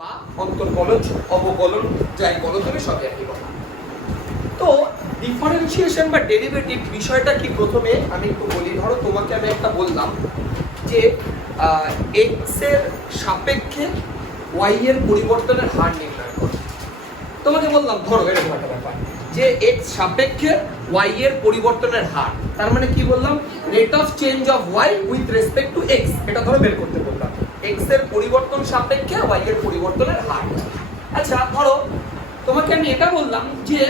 বা অন্তর্কলজ অবকলন যাই বলো তুমি সবই একই কথা। তো ডিফারেন্সিয়েশন বা ডেরিভেটিভ বিষয়টা কি প্রথমে আমি একটু বলি। ধরো তোমাকে আমি একটা বললাম যে এক্স এর সাপেক্ষে ওয়াই এর পরিবর্তনের হার নির্ণয় করো। তোমাকে বললাম ধরো এরকম একটা ব্যাপার যে এক্স সাপেক্ষে ওয়াই এর পরিবর্তনের হার, তার মানে কি বললাম, rate of change of Y with respect to X, এটা ধরো বের করতে বললাম। এক্স এর পরিবর্তন সাপেক্ষে ওয়াই এর পরিবর্তনের হার। আচ্ছা ধরো তোমাকে আমি এটা বললাম যে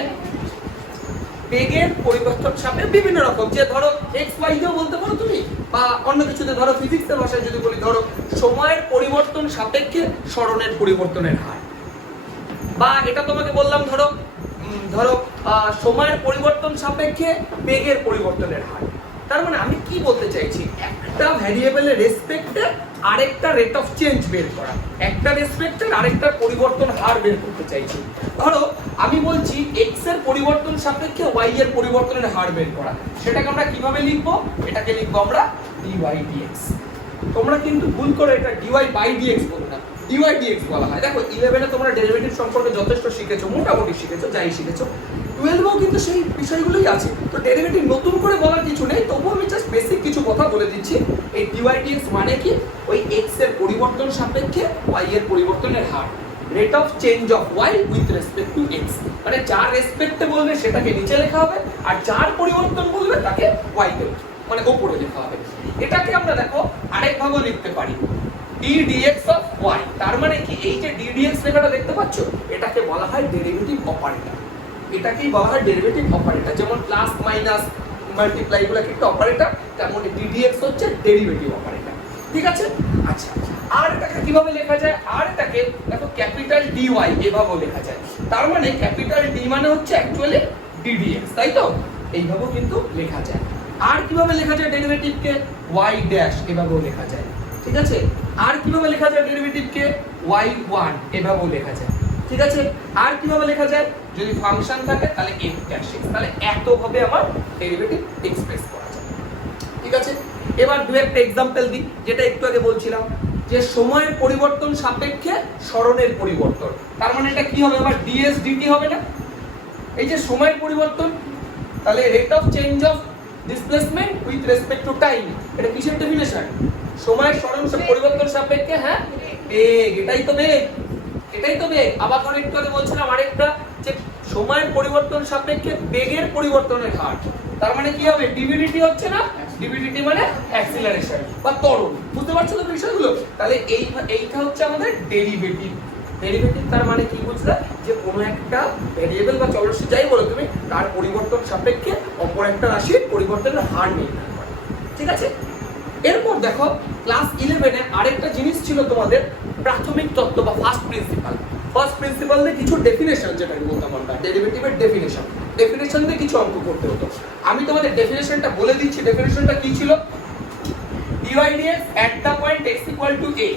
বেগের পরিবর্তন সাপেক্ষে বিভিন্ন রকম, যে ধরো এক্স ওয়াই দিয়েও বলতে পারো তুমি, বা অন্য কিছুতে ধরো ফিজিক্সের ভাষায় যদি বলি ধরো সময়ের পরিবর্তন সাপেক্ষে সরণের পরিবর্তনের হার, বা এটা তোমাকে বললাম ধরো ধরো সময়ের পরিবর্তন সাপেক্ষে বেগের পরিবর্তনের হার। তার মানে আমি কি বলতে চাইছি, একটা ভ্যারিয়েবলের রেসপেক্টে আরেকটা রেট অফ চেঞ্জ বের করা, একটা রেসপেক্টে আরেকটা পরিবর্তন হার বের করতে চাইছি। ধরো আমি বলছি এক্স এর পরিবর্তন সাপেক্ষে ওয়াই এর পরিবর্তনের হার বের করা, সেটাকে আমরা কিভাবে লিখবো, এটাকে লিখবো আমরা ডিওয়াই ডিএক্স। তোমরা কিন্তু ভুল করে এটা ডিওয়াই বাই ডিএক্স বলো না, ডিওয়াই ডিএক্স বলা হয়। দেখো 11 এ তোমরা ডেরিভেটিভ সম্পর্কে যথেষ্ট শিখেছো, মোটামুটি শিখেছো, যাই শিখেছো। 12 এও কিন্তু সেই বিষয়গুলোই আছে, তো ডেরিভেটিভ নতুন করে বলার কিছু নেই, তবুও আমি জাস্ট বেসিক কিছু কথা বলে দিচ্ছি। এই ডিওয়াই ডিএক্স মানে কি, ওই এক্স এর পরিবর্তন সাপেক্ষে ওয়াই এর পরিবর্তনের হার, rate of change of Y with respect to X, মানে যার রেসপেক্টে বলবে সেটাকে নিচে লেখা হবে, আর যার পরিবর্তন বলবে তাকে ওয়াই তে মানে উপরে লেখা হবে। এটাকে আমরা দেখো আরেকভাবে লিখতে পারি d dx of y, তার মানে কি এই যে d dx লেখাটা দেখতে পাচ্ছ, এটাকে বলা হয় ডেরিভেটিভ অপারেটর। এটাকেই বলা হয় ডেরিভেটিভ অপারেটর, যেমন প্লাস মাইনাস মাল্টিপ্লাই গুলো একটা অপারেটর, তেমন d dx হচ্ছে ডেরিভেটিভ অপারেটর। ঠিক আছে? আচ্ছা, আর এটাকে কিভাবে লেখা যায়, আর এটাকে দেখো ক্যাপিটাল dy এভাবেও লেখা যায়। তার মানে ক্যাপিটাল d মানে হচ্ছে অ্যাকচুয়ালি d dx, তাই তো? এইভাবেও কিন্তু লেখা যায়। আর কিভাবে লেখা যায় ডেরিভেটিভকে, y ড্যাশ এভাবেও লেখা যায়। ঠিক আছে? আর কিভাবে লেখা যায় ডেরিভেটিভকে, y1 এভাবেও লেখা যায়। ঠিক আছে? আর কিভাবে লেখা যায়, যদি ফাংশন থাকে তাহলে f ড্যাশ x, তাহলে এত ভাবে আমার ডেরিভেটিভ এক্সপ্রেস করা যায়। ঠিক আছে? এবার দুই একটা एग्जांपल দিই, যেটা একটু আগে বলছিলাম যে সময়ের পরিবর্তন সাপেক্ষে সরণের পরিবর্তন, তার মানে এটা কি হবে, আবার ds dt হবে না? এই যে সময়ের পরিবর্তন, তাহলে rate of change of displacement with respect to time, এটা কিসের ডেফিনেশন, সময়ের সরণ পরিবর্তন সাপেক্ষে, হ্যাঁ বেগ, এটাই তো বেগ, এটাই তো বেগ। আবার ধর একটু আগে বলছিলাম আরেকটা যে সময়ের পরিবর্তন সাপেক্ষে বেগের পরিবর্তনের হার, তার মানে কি হবে, ডিভিডিটি হচ্ছে না, ডিভিডিটি মানে অ্যাক্সিলারেশন বা ত্বরণ। বুঝতে পারছো তো বিষয়গুলো? তাহলে এইটা হচ্ছে আমাদের ডেরিভেটিভ। ডেরিভেটিভ তার মানে কি বুঝলে, যে কোনো একটা ভেরিয়েবল বা চলরাশি যাই বলো তুমি, তার পরিবর্তন সাপেক্ষে অপর একটা রাশির পরিবর্তনের হার নির্ণয় করে। ঠিক আছে? এরপর দেখো ক্লাস 11 এ আরেকটা জিনিস ছিল তোমাদের প্রাথমিক তত্ত্ব বা ফার্স্ট প্রিন্সিপাল। ফার্স্ট প্রিন্সিপাল দিয়ে কিছু ডেফিনেশন, যেটা বলতাম আমরা ডেরিভেটিভের ডেফিনেশন দিয়ে কিছু অঙ্ক করতে হতো। আমি তোমাদের ডেফিনেশনটা বলে দিচ্ছি। ডেফিনেশনটা কি ছিল, dy dx at the point x equal to a,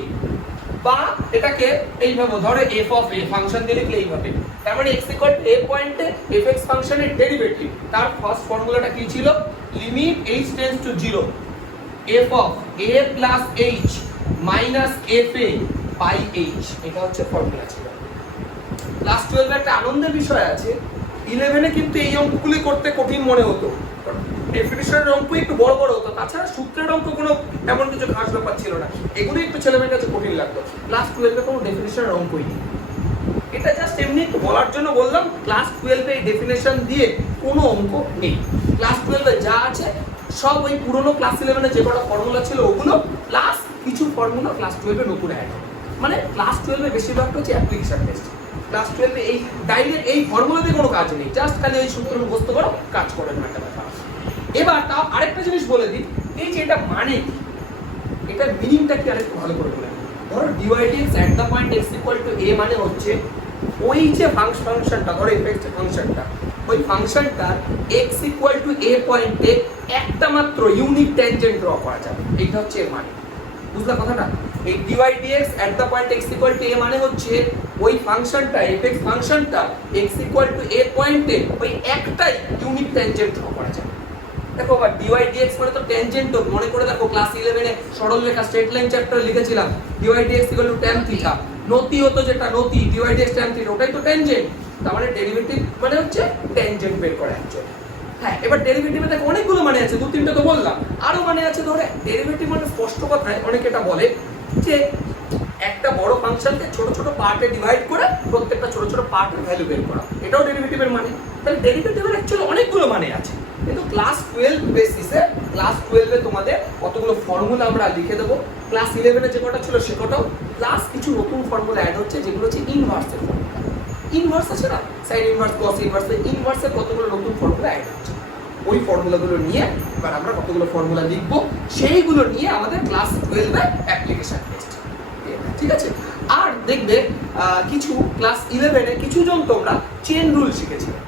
বা এটাকে এইভাবে ধরো f of a ফাংশন দিয়ে লিখলে এইভাবে, তার মানে x equal to a পয়েন্টে fx ফাংশনের ডেরিভেটিভ, তার ফার্স্ট ফর্মুলাটা কি ছিল, limit h tends to 0 f of a plus h minus fa by h, এটা হচ্ছে ফর্মুলা ছিল। ক্লাস 12 এ একটা আনন্দের বিষয় আছে, 11 এ কিন্তু এই অঙ্কগুলি করতে কঠিন মনে হতো, ডেফিনিশনের অঙ্ক একটু বড় বড় হতো, তাছাড়া সূত্রের অঙ্ক কোনো এমন কিছু খাস ব্যাপার ছিল না, এগুলো একটু ছেলেমেয়ের কাছে কঠিন লাগতো। ক্লাস 12 এ কোনো ডেফিনিশনের অঙ্কই নেই, এটা জাস্ট এমনি একটু বলার জন্য বললাম। ক্লাস 12 এ এই ডেফিনেশন দিয়ে কোনো অঙ্ক নেই। ক্লাস 12 এ যা আছে সব ওই পুরনো ক্লাস 11 এ যে কটা ফর্মুলা ছিল ওগুলো, প্লাস কিছু ফর্মুলা ক্লাস 12 এ নতুন অ্যাড হবে। মানে ক্লাস 12 এ বেশিরভাগটা হচ্ছে অ্যাপ্লিকেশন টেস্ট। ক্লাস 12 এ এই ডাইরেক্ট এই ফর্মুলা দিয়ে কোনো কাজ নেই, জাস্ট খালি ওই সূত্র মুখস্থ করো, কাজ করে না একটা ব্যাপার। এবার তাও আরেকটা জিনিস বলে দিই, এই যে এটা মানে কি, এটার মিনিংটা কি আরেকটু ভালো করে বলে। ধরো dy dx at the point x equal to a মানে হচ্ছে ওই যে ফাংশনটা, ধরো fx ফাংশনটা, ওই ফাংশনটার x equal to a পয়েন্টে একটা মাত্র ইউনিক ট্যানজেন্ট ড্র করা যাবে, এইটা হচ্ছে এর মানে। বুঝলা কথাটা? এই dy dx at the point x equal to a মানে হচ্ছে ওই ফাংশনটা fx ফাংশনটা x equal to a পয়েন্টে ওই একটাই ইউনিক ট্যানজেন্ট ড্র করা যাবে। দেখো আবার dy dx মানে তো ট্যানজেন্ট, মনে করে দেখো ক্লাস 11 এ সরলরেখা স্ট্রেট লাইন চ্যাপ্টারে লিখেছিলাম dy dx tan থিটা, নতি হতো যেটা নতি ডিভাইড এক্স ট্যান থিটা, ওটাই তো ট্যানজেন্ট। তার মানে ডেরিভেটিভ মানে হচ্ছে ট্যানজেন্ট বের করা অ্যাকচুয়ালি। হ্যাঁ, এবার ডেরিভেটিভে দেখো অনেকগুলো মানে আছে, দু তিনটা তো বললাম, আরো মানে আছে। ধরে ডেরিভেটিভ মানে স্পষ্ট কথায় অনেকে এটা বলে যে একটা বড় ফাংশনকে ছোট ছোট পার্টে ডিভাইড করে প্রত্যেকটা ছোট ছোট পার্টের ভ্যালু বের করা, এটাও ডেরিভেটিভের মানে। তাহলে ডেরিভেটিভের অ্যাকচুয়ালি অনেকগুলো মানে আছে, কিন্তু ক্লাস 12 বেসিসে ক্লাস 12 এ তোমাদের কতগুলো ফর্মুলা আমরা লিখে দেবো, ক্লাস 11 এ যে কটা ছিল সে কটাও, প্লাস কিছু নতুন ফর্মুলা অ্যাড হচ্ছে যেগুলো হচ্ছে ইনভার্সের ফর্মুলা। ইনভার্স আছে না, সাইন ইনভার্স, কস ইনভার্স, ইনভার্সের কতগুলো নতুন ফর্মুলা অ্যাড হচ্ছে। ওই ফর্মুলাগুলো নিয়ে এবার আমরা কতগুলো ফর্মুলা লিখবো, সেইগুলো নিয়ে আমাদের ক্লাস 12 এ অ্যাপ্লিকেশন টেস্ট, ঠিক আছে। আর দেখবে কিছু ক্লাস 11 এ কিছু জন তোমরা চেন রুল শিখেছিলে,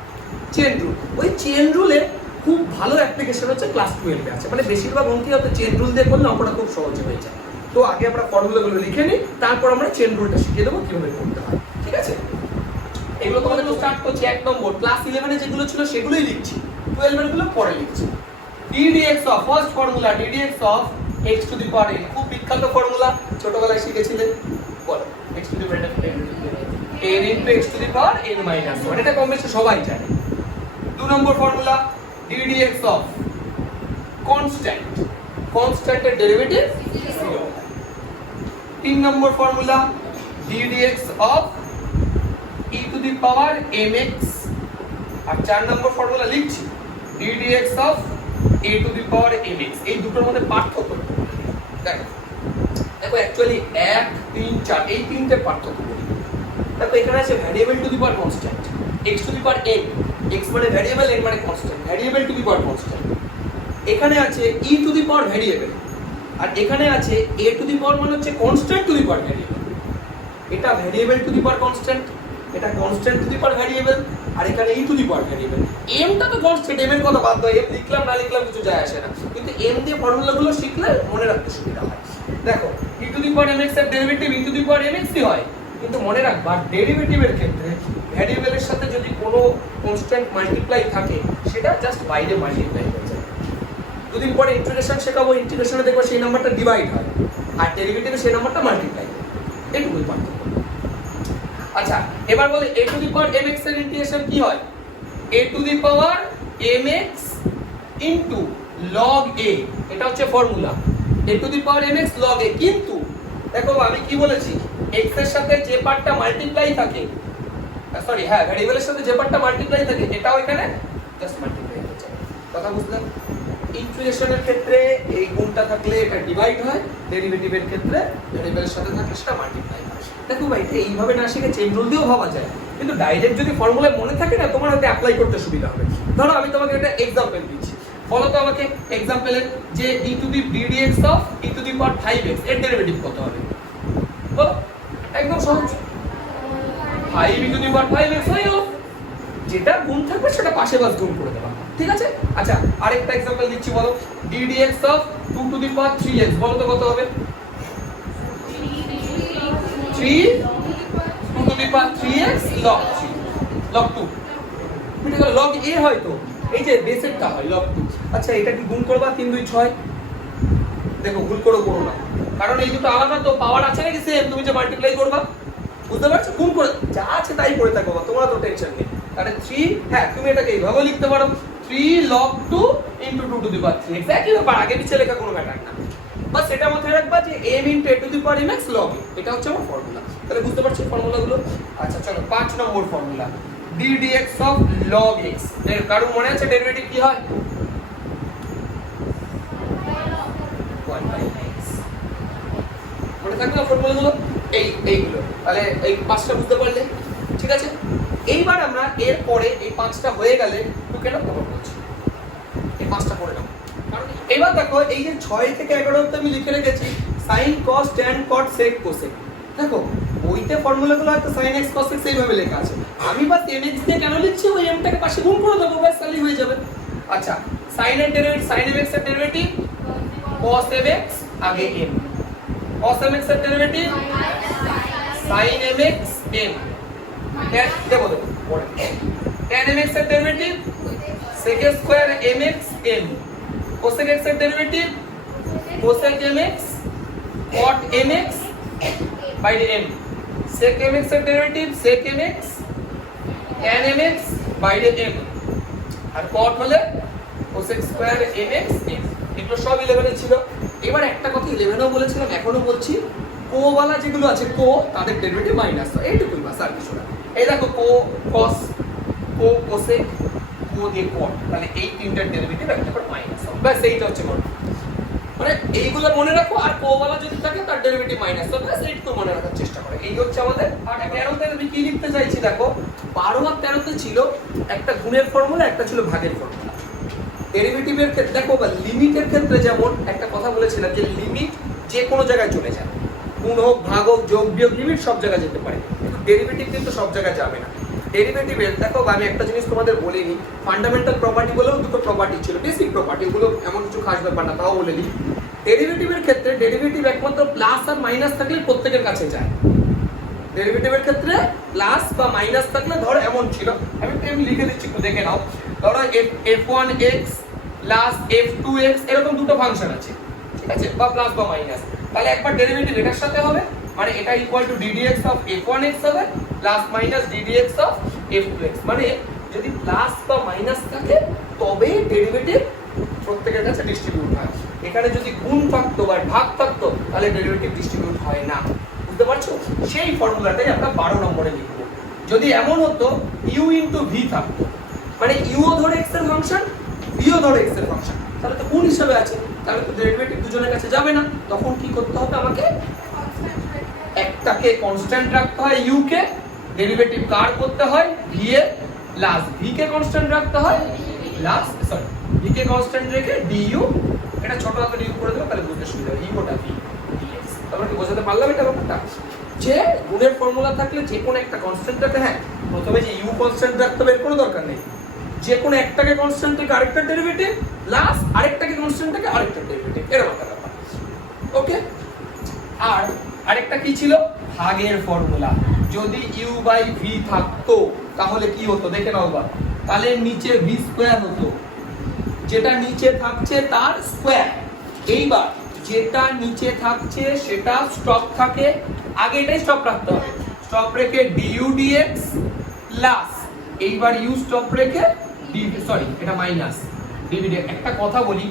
চেন রুল, ওই চেন রুলে খুব ভালো অ্যাপ্লিকেশন হচ্ছে ক্লাস 12 এ আছে। মানে বেশিরভাগ অঙ্কই হয়তো চেন রুল দিয়ে করলে অঙ্কটা খুব সহজ হয়ে যায়। তো আগে আমরা ফর্মুলাগুলো লিখে নিই, তারপর আমরা চেন রুলটা শিখিয়ে দেবো কিভাবে করতে হয়, ঠিক আছে। এগুলো তোমাদের স্টার্ট করছি 1 নম্বর, ক্লাস 11 এ যেগুলো ছিল সেগুলোই লিখছি, 12 এর গুলো পরে লিখছি। ddx of, first formula ddx of x to the power n, খুব বিখ্যাত ফর্মুলা, ছোটবেলায় শিখেছিলেন। বলো x to the power n into x to the power n minus 1, এটা কম বেশি সবাই জানে। 2 নম্বর ফর্মুলা ddx অফ কনস্ট্যান্ট, কনস্ট্যান্টের ডেরিভেটিভ 0। 3 নম্বর formula ddx of e to the power mx, আর 4 নম্বর ফর্মুলা লিখছি ddx of a to the power mx। এই দুটোর মধ্যে পার্থক্য দেখো, দেখো অ্যাকচুয়ালি 1 3 4 এই তিনটে পার্থক্য। দেখো এখানে আছে variable to the power constant x to the power n, x মানে ভ্যারিয়েবল, n মানে constant, variable to the power constant. এখানে আছে e to the power variable, আর এখানে আছে a টু দি পাওয়ার মানে হচ্ছে constant to the power variable. এটা variable to the power constant, এটা constant to the power variable, আর এখানে e to the power variable. m টা তো কনস্ট্যান্ট, m এর কথা বাদ দাও, m লিখলাম না লিখলাম কিছু যায় আসে না, কিন্তু m দিয়ে ফর্মুলাগুলো শিখলে মনে রাখতে সুবিধা হয়। দেখো e to the power mx এর derivative e to the power mx ই হয়, কিন্তু মনে রাখবা ডেরিভেটিভের ক্ষেত্রে ভ্যারিয়েবলের সাথে যদি কোনো কনস্ট্যান্ট মাল্টিপ্লাই থাকে সেটা জাস্ট বাইরে মাল্টিপ্লাই হয়ে যায়। দুদিন পরে ইন্টিগ্রেশন শেখাবো, ইন্টিগ্রেশনে দেখবো সেই নাম্বারটা ডিভাইড হয়, আর ডেরিভেটিভে সেই নাম্বারটা মাল্টিপ্লাই হয়, এটুকুই পার্থক্য। আচ্ছা এবার বলি a to the power mx এর ইন্টিগ্রেশন কি হয়, a to the power mx into log a, এটা হচ্ছে formula a to the power mx log a। কিন্তু দেখো আমি কি বলেছি, x এর সাথে যে পার্টটা মাল্টিপ্লাই থাকে, সরি হ্যাঁ ভ্যারিয়েবলের সাথে যে পার্টটা মাল্টিপ্লাই থাকে এটাও এখানে জাস্ট মাল্টিপ্লাই হয়ে যায়, কথা বুঝলেন। ইন্টিগ্রেশনের ক্ষেত্রে এই গুণটা থাকলে এটা ডিভাইড হয়, ডেরিভেটিভের ক্ষেত্রে ভ্যারিয়েবলের সাথে থাকলে সেটা মাল্টিপ্লাই হয়। দেখো ভাই এইভাবে না শিখে চেন রুল দিয়েও ভাবা যায়, কিন্তু ডাইরেক্ট যদি ফর্মুলা মনে থাকে না তোমার হয়তো অ্যাপ্লাই করতে সুবিধা হবে। ধরো আমি তোমাকে একটা এক্সাম্পল দিচ্ছি, বলো তো আমাকে এক্সাম্পলের যে e to the ddx of e to the power 5x এর ডেরিভেটিভ কত হবে, বলো। একদম সহজ, 5 e to the power 5x হয়ে গেল, যেটা গুণ থাকবে সেটা পাশে বাস গুণ করে দেবা, ঠিক আছে। আচ্ছা আরেকটা এক্সাম্পল দিচ্ছি, বলো ddx of 2 two the power 3x, বলো তো কত হবে, 3 2 two the power 3x log 3 log 2, এটা হলো log a হয়, তো এই যে বেসেরটা হয় log 2। আচ্ছা এটা কি গুণ করবা, 3 2 6, দেখো ভুল করো না, কারণ এই দুটো আলাদা তো, পাওয়ার আছে নাকি সেম, তুমি যে মাল্টিপ্লাই করবা, বুঝতে পারছো, গুণ করে যা আছে তাই করে থাকো, তোমরা তো টেনশন নেই। তাহলে 3, হ্যাঁ তুমি এটাকে এইভাবে লিখতে পারো 3 log 2 into 2 two the power 3, exactly ব্যাপার, আগে পিছে লেখা কোনো ম্যাটার না, বাস এটা মাথায় রাখবা যে m into a to the power mx log a, এটা হচ্ছে আমার ফর্মুলা। তাহলে বুঝতে পারছো ফর্মুলাগুলো। আচ্ছা চলো 5 নম্বর formula ddx of log x, এর কারণ মনে আছে ডেরিভেটিভ কি হয়, 1/x, মনে থাকবে না ফর্মুলাগুলো এইগুলো। তাহলে এই 5টা বুঝতে পারলে, ঠিক আছে। এইবার আমরা এর পরে এই 5টা হয়ে গেলে টুকেটা কভার করছি, এই 5টা করে নাও। কারণ এবার দেখো এই যে 6 থেকে 11 অবধি আমি লিখে রেখেছি sin cos tan cot sec cosec, দেখো বইতে ফর্মুলাগুলো হয়তো sin x cos x এইভাবে লেখা আছে, আমি বাস mx দিয়ে কেন লিখছি, ওই m টাকে পাশে গুণ করে দেবো, ব্যাস তাহলেই হয়ে যাবে। আচ্ছা sin এর ডেরিভেটিভ, sin mx এর ডেরিভেটিভ cos mx আগে m, cos mx এর derivative sin mx m, tan দেবো পরে, tan mx এর derivative sec square mx m, cosec x এর derivative cosec mx cot mx by m, sec mx এর derivative sec mx tan mx বাইরে m আর cot হলে cosec square mx m। এগুলো সব 11 এ ছিল। এবার একটা কথা 11 এও বলেছিলাম, এখনো বলছি, কো वाला যেগুলো আছে কো তাদের ডেরিভেটিভ মাইনাস হয়, এইটুকুই বাস, আর কিছু না। এই দেখো কো cos, কো cosec, কো দিয়ে cot, তাহলে এই তিনটার ডেরিভেটিভ একটা করে মাইনাস হবে, বাস এইটা হচ্ছে মনে। মানে এইগুলো মনে রাখো, আর কো वाला যদি থাকে তার ডেরিভেটিভ মাইনাস হবে, বাস এইটুকু মনে রাখার চেষ্টা করো। এই হচ্ছে আমাদের। আর 13 তে আমি কি লিখতে চাইছি দেখো, 12 আর 13 তে ছিল একটা গুণের ফর্মুলা, একটা ছিল ভাগের ফর্মুলা। ডেরিভেটিভের ক্ষেত্রে দেখো বা লিমিটের ক্ষেত্রে যেমন একটা কথা বলেছিলাম যে লিমিট যে কোনো জায়গায় চলে যায়, গুণ হোক, ভাগ হোক, যোগ বিয়োগ, লিমিট সব জায়গায় যেতে পারে, কিন্তু ডেরিভেটিভ কিন্তু সব জায়গায় যাবে না। ডেরিভেটিভের দেখো আমি একটা জিনিস তোমাদের বলিনি, ফান্ডামেন্টাল প্রপার্টি বলেও দুটো প্রপার্টি ছিল, বেসিক প্রপার্টি, ওগুলো এমন কিছু খাস ব্যাপার না, তাও বলে দিই। ডেরিভেটিভের ক্ষেত্রে ডেরিভেটিভ একমাত্র প্লাস আর মাইনাস থাকলে প্রত্যেকের কাছে যায়। ডেরিভেটিভের ক্ষেত্রে প্লাস বা মাইনাস থাকলে, ধরো এমন ছিল, আমি লিখে দিচ্ছি একটু দেখে নাও। ধরো f1x প্লাস f2x এরকম দুটো ফাংশন আছে, ঠিক আছে, বা প্লাস বা মাইনাস, তাহলে একবার ডেরিভেটিভ এটার সাথে হবে, মানে এটা equal to ddx of f1x হবে plus minus ddx of f2x। মানে যদি প্লাস বা মাইনাস থাকে তবে ডেরিভেটিভ প্রত্যেকের কাছে ডিস্ট্রিবিউট হয়। এখানে যদি গুণ থাকতো বা ভাগ থাকতো তাহলে ডেরিভেটিভ ডিস্ট্রিবিউট হয় না, বুঝতে পারছো? সেই ফর্মুলাটাই আমরা 12 নম্বরে লিখবো। যদি এমন হতো u ইনটু v থাকতো, মানে u ও ধরে x এর ফাংশন, v ও ধরে x এর ফাংশন, তাহলে তো গুণ হিসাবে আছে, তাহলে তো ডেরিভেটিভ দুজনের কাছে যাবে না। তখন কি করতে হবে আমাকে? একটাকে কনস্ট্যান্ট রাখতে হয় u কে, ডেরিভেটিভ কার করতে হয় v এর, প্লাস v কে কনস্ট্যান্ট রাখতে হয়, প্লাস সরি v কে কনস্ট্যান্ট রেখে du, এটা ছোট হাতে du করে দেবো তাহলে বুঝতে সুবিধা হবে, u ওটা v dx। তোমরা কি বোঝাতে পারলাম এটা ব্যাপারটা? যে গুণের ফর্মুলা থাকলে যে কোনো একটা কনস্ট্যান্ট রাখতে, হ্যাঁ প্রথমে যে u কনস্ট্যান্ট রাখতে হবে এর কোনো দরকার নেই, যে কোনো একটাকে কনস্ট্যান্ট থেকে আরেকটা ডেরিভেটিভ, প্লাস আরেকটাকে কনস্ট্যান্ট থেকে আরেকটা ডেরিভেটিভ, এরকম একটা ব্যাপার। ওকে, আর আরেকটা কি ছিল? ভাগের ফর্মুলা। যদি u বাই v থাকতো তাহলে কি হতো দেখে নাও বা, তাহলে নিচে v স্কয়ার হতো, যেটা নিচে থাকছে তার স্কয়ার। এইবার যেটা নিচে থাকছে সেটা স্টপ থাকে, আগে এটাই স্টপ রাখতে হবে, স্টপ রেখে du dx প্লাস এইবার u স্টপ রেখে এটা মাইনাস dv dx। একটা কথা বলি,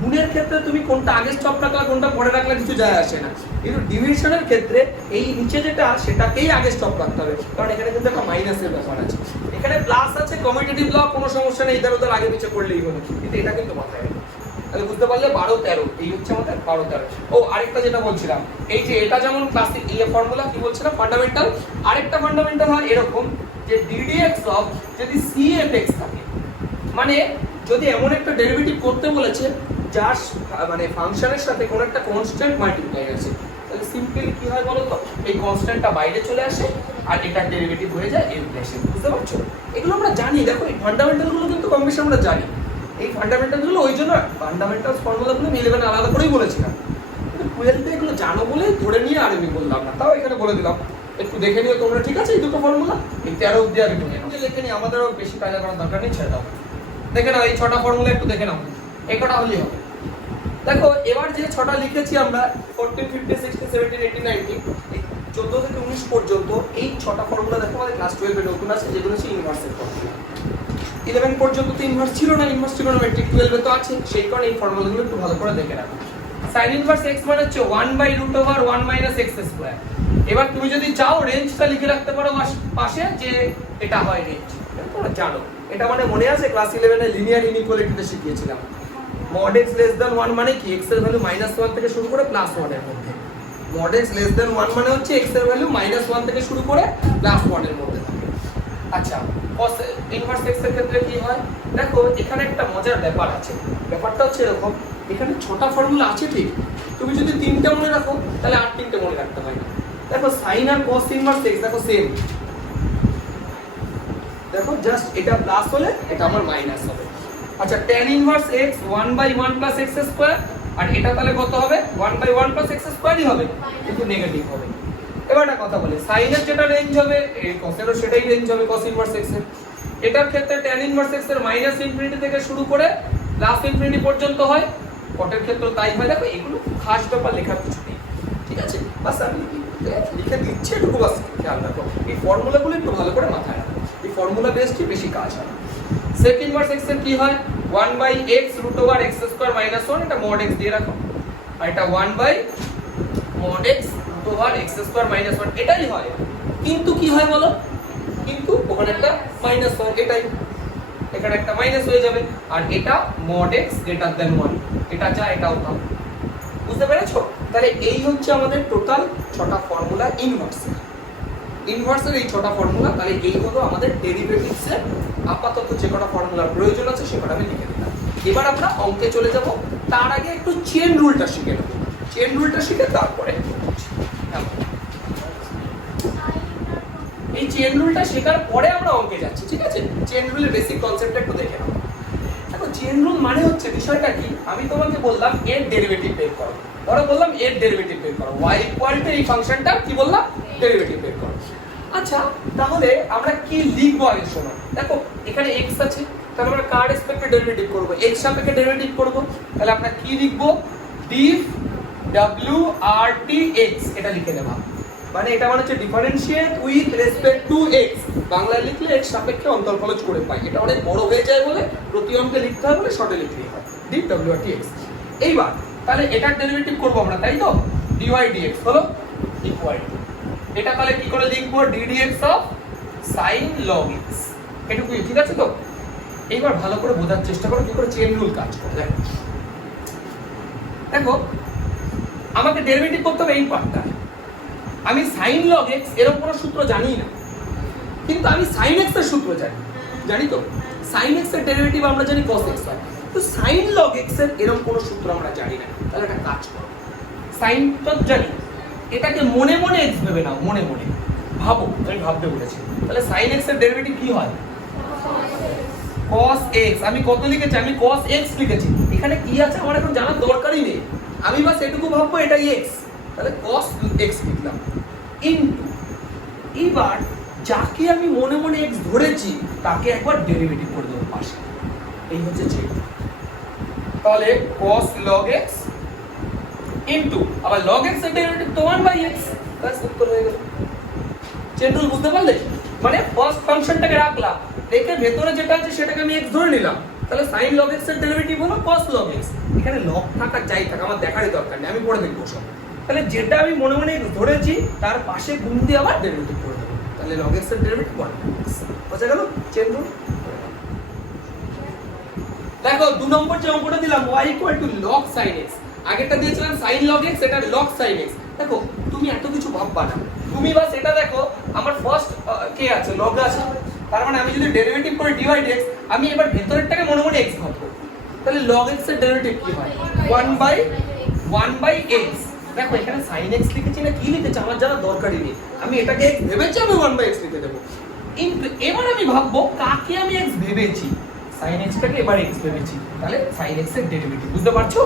গুণের ক্ষেত্রে তুমি কোনটা আগে স্টপ রাখলা কোনটা পরে রাখলা কিছু যায় আসে না, কিন্তু ডিভিশনের ক্ষেত্রে এই নিচে যেটা সেটাকেই আগে স্টপ রাখতে হবে, কারণ এখানে কিন্তু একটা মাইনাসের ব্যাপার আছে, এখানে প্লাস আছে, কমিউটেটিভ ল, কোনো সমস্যা নেই, ইধার উধার আগে পিছে করলেই হলো, কিন্তু এটা কিন্তু মাথায় রাখবে। তাহলে বুঝতে পারলে 12-13 এই হচ্ছে আমাদের 12-13। ও আরেকটা যেটা বলছিলাম, এই যে এটা যেমন ক্লাসিক এই ফর্মুলা কি বলছিলাম ফান্ডামেন্টাল, আরেকটা ফান্ডামেন্টাল হয় এরকম যে ddx অফ যদি cfx থাকে, মানে যদি এমন একটা ডেরিভেটিভ করতে বলেছে যার মানে ফাংশনের সাথে কোনো একটা কনস্ট্যান্ট মাল্টিপ্লাই আছে, তাহলে সিম্পলি কি হয় বলো তো, এই কনস্ট্যান্টটা বাইরে চলে আসে আর এটার ডেরিভেটিভ হয়ে যায় এই রিলেশন। বুঝতে পারছো? এগুলো আমরা জানি, দেখো এই ফান্ডামেন্টালগুলো কিন্তু কম বেশি আমরা জানি, এই ফান্ডামেন্টালগুলো ওই জন্য ফান্ডামেন্টাল ফর্মুলাগুলো আমি 11 আলাদা করেই বলেছিলাম, কিন্তু 12 তে এগুলো জানো বলে ধরে নিয়ে আর আমি বললাম না, তাও এখানে বলে দিলাম, একটু দেখে নিও তোমরা, ঠিক আছে? এই দুটো ফর্মুলা এই 13 অবধি আর একটু দেখে নিই, আমাদেরও বেশি কাজ করার দরকার নেই, ছেড়ে দাও। দেখে নাও এই 6টা ফর্মুলা একটু দেখে নাও, এই কটা হলেই হবে। দেখো এবার যে 6টা লিখেছি আমরা 14, 15, 16, 17, 18, 19, এই 14 থেকে 19 পর্যন্ত এই 6টা ফর্মুলা দেখো আমাদের ক্লাস 12 এ নতুন আছে, যেগুলো হচ্ছে ইনভার্সের ফর্মুলা। 11 পর্যন্ত তো ইনভার্স ছিল না, মেট্রিক 12 এ তো আছে, সেই কারণে এই ফর্মুলাগুলো একটু ভালো করে দেখে রাখো। sin ইনভার্স x মানে হচ্ছে 1/√1 - x²। এবার তুমি যদি চাও রেঞ্জটা লিখে রাখতে পারো পাশে, যে এটা হয় রেঞ্জ, তোমরা জানো এটা, মানে মনে আছে ক্লাস 11 এ লিনিয়ার ইনইকুয়ালিটিতে শিখিয়েছিলাম। mod x less than 1 মানে কি, x এর ভ্যালু -1 থেকে শুরু করে +1 এর মধ্যে। mod x less than 1 মানে হচ্ছে x এর ভ্যালু -1 থেকে শুরু করে +1 এর মধ্যে থাকে। আচ্ছা, cos ইনভার্স x এর ক্ষেত্রে কি হয় দেখো, এখানে একটা মজার ব্যাপার আছে, ব্যাপারটা হচ্ছে এরকম, এখানে 6টা ফর্মুলা আছে ঠিক, তুমি যদি 3টা মনে রাখো তাহলে আর 3টে মনে রাখতে হয় না। দেখো sin আর cos ইনভার্স x দেখো সেম, দেখো জাস্ট এটা প্লাস হলে এটা আমার মাইনাস হবে। আচ্ছা, tan ইনভার্স x 1/1 + x², আর এটা তাহলে কত হবে 1/1 + x² হবে, কিন্তু নেগেটিভ হবে। এবার একটা কথা বলি, sin এর যেটা রেঞ্জ হবে এই cos এরও সেটাই রেঞ্জ হবে, cos ইনভার্স x এর। এটার ক্ষেত্রে tan ইনভার্স x এর -∞ থেকে শুরু করে +∞ পর্যন্ত হয়, cot এর ক্ষেত্রে তাই হয়। দেখো এগুলো খাস ব্যাপার লেখার কিছু নেই, ঠিক আছে? বাস আমি লিখে দিচ্ছি, একটু বাস খেয়াল রাখো। এই ফর্মুলাগুলো একটু ভালো করে মাথায় রাখো, এই ফর্মুলা বেসডই বেশি কাজ হয়। সেক ইনভার্স x এর কি হয় 1/x √x² - 1, এটা mod x দিয়ে রাখো, আর এটা 1/mod x √x² - 1, এটাই হয়। কিন্তু কি হয় বলো, কিন্তু ওখানে একটা মাইনাস হয়, এটাই এখানে একটা মাইনাস হয়ে যাবে, আর এটা mod x > 1, এটা যা এটাও তা। বুঝতে পেরেছো? তাহলে এই হচ্ছে আমাদের টোটাল 6টা ফর্মুলা ইনভার্সের এই 6টা ফর্মুলা। তাহলে এই হলো আমাদের ডেরিভেটিভসের আপাতত যে কটা ফর্মুলার প্রয়োজন আছে সে কটা আমি লিখে দিলাম। এবার আমরা অঙ্কে চলে যাব, তার আগে একটু চেন রুলটা শিখে নেব। চেন রুলটা শিখে তারপরে এই চেন রুলটা শেখার পরে আমরা অঙ্কে যাচ্ছি, ঠিক আছে? চেন রুলের বেসিক কনসেপ্টটা একটু দেখে নাও। দেখো চেন রুল মানে হচ্ছে বিষয়টা কি, আমি তোমাকে বললাম এর ডেরিভেটিভ বের করো, ধরো বললাম এর ডেরিভেটিভ বের করো, y = এই ফাংশনটা কি বললাম ডেরিভেটিভ বের করো। আচ্ছা তাহলে আমরা কি লিখবো আগে শোনো। দেখো এখানে x আছে, তাহলে আমরা কার রেসপেক্টে ডেরিভেটিভ করব, x সাপেক্ষে ডেরিভেটিভ করব। তাহলে আমরা কি লিখবো, dif wrtx, এটা লিখে নেব। মানে এটা মানে হচ্ছে differentiate with respect two x, বাংলায় লিখলে x সাপেক্ষে অন্তর্ফলজ করে পাই। এটা অনেক বড় হয়ে যায় বলে প্রতি অঙ্কে লিখতে হয় বলে শর্টে লিখলেই হয়, dif wrtx। এইবার তাহলে এটার ডেরিভেটিভ করব আমরা, তাই তো? dy dx হলো ইকুয়াল টু, এটা তাহলে কি করে লিখবো, ddx of sin log x, এটুকুই, ঠিক আছে তো? এইবার ভালো করে বোঝার চেষ্টা করো কি করে চেন রুল কাজ করে। দেখো আমাকে ডেরিভেটিভ করতে হবে এই পার্টটা। আমি sin log x এরকম কোনো সূত্র জানি না, কিন্তু আমি sin x এর সূত্র জানি তো। sin x এর ডেরিভেটিভ আমরা জানি cos x হয়, তো sin log x এর এরকম কোনো সূত্র আমরা জানি না। তাহলে একটা কাজ করো, sin তো জানি, এটাকে মনে মনে x ভেবে নাও, মনে মনে ভাবো, আমি ভাবতে বলেছি। তাহলে sin x এর ডেরিভেটিভ কি হয়, cos x। আমি কত লিখেছি, আমি cos x লিখেছি, এখানে কি আছে আমার এখন জানার দরকারই নেই, আমি বাস এটুকু ভাববো এটাই x, তাহলে cos x লিখলাম ইনটু, এবার যাকে আমি মনে মনে x ধরেছি তাকে একবার ডেরিভেটিভ করে দেবো পাশে, এই হচ্ছে চেন। তাহলে cos log x ইনটু আবার log x এর ডেরিভেটিভ তো 1/x, বাস উত্তর হয়ে গেল। চেন রুল বুঝতে পারলে? মানে ফার্স্ট ফাংশনটাকে রাখলাম, রেখে ভেতরে যেটা আছে সেটাকে আমি x ধরে নিলাম, তাহলে sin log x এর ডেরিভেটিভ হলো cos log x। এখানে log থাকা যাই থাকা আমার দেখারই দরকার নেই, আমি পড়ে দেখবো সব। তাহলে যেটা আমি মনে মনে ধরেছি তার পাশে গুণ দিয়ে আবার ডেরিভেটিভ করে দেবো, তাহলে log x এর ডেরিভেটিভ 1/x। বোঝা গেল চেন রুল? দেখো 2 নম্বর যে অঙ্কটা দিলাম y = log sin x, আগেরটা দিয়েছিলাম sin log x, এটা log sin x। দেখো তুমি এত কিছু ভাববা না, তুমি বাস এটা দেখো আমার ফার্স্ট কে আছে, log আছে, তার মানে আমি যদি ডেরিভেটিভ করি dy dx, আমি এবার ভেতরেরটাকে মনে মনে x ভাববো, তাহলে log x এর ডেরিভেটিভ কি হয় 1/x। দেখো এখানে sin x লিখেছি না কি লিখেছি আমার জানার দরকারই নেই, আমি এটাকে x ভেবেছি, আমি 1/x লিখে দেবো। কিন্তু এবার আমি ভাববো কাকে আমি x ভেবেছি, sin x টাকে এবার x ভেবেছি, তাহলে sin x এর ডেরিভেটিভ, বুঝতে পারছো?